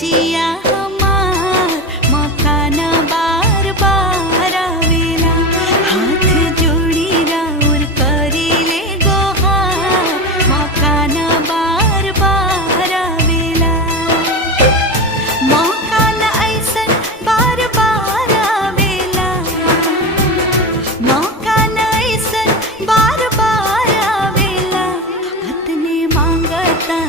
जिया हमार मकाना बार बार आवेला हाथ जोड़ी राउर करीले गोहार मकाना बार बार आवेला मकाना ऐसन बार बार आवेला मकाना ऐसन बार बार आवेला अतने मांगता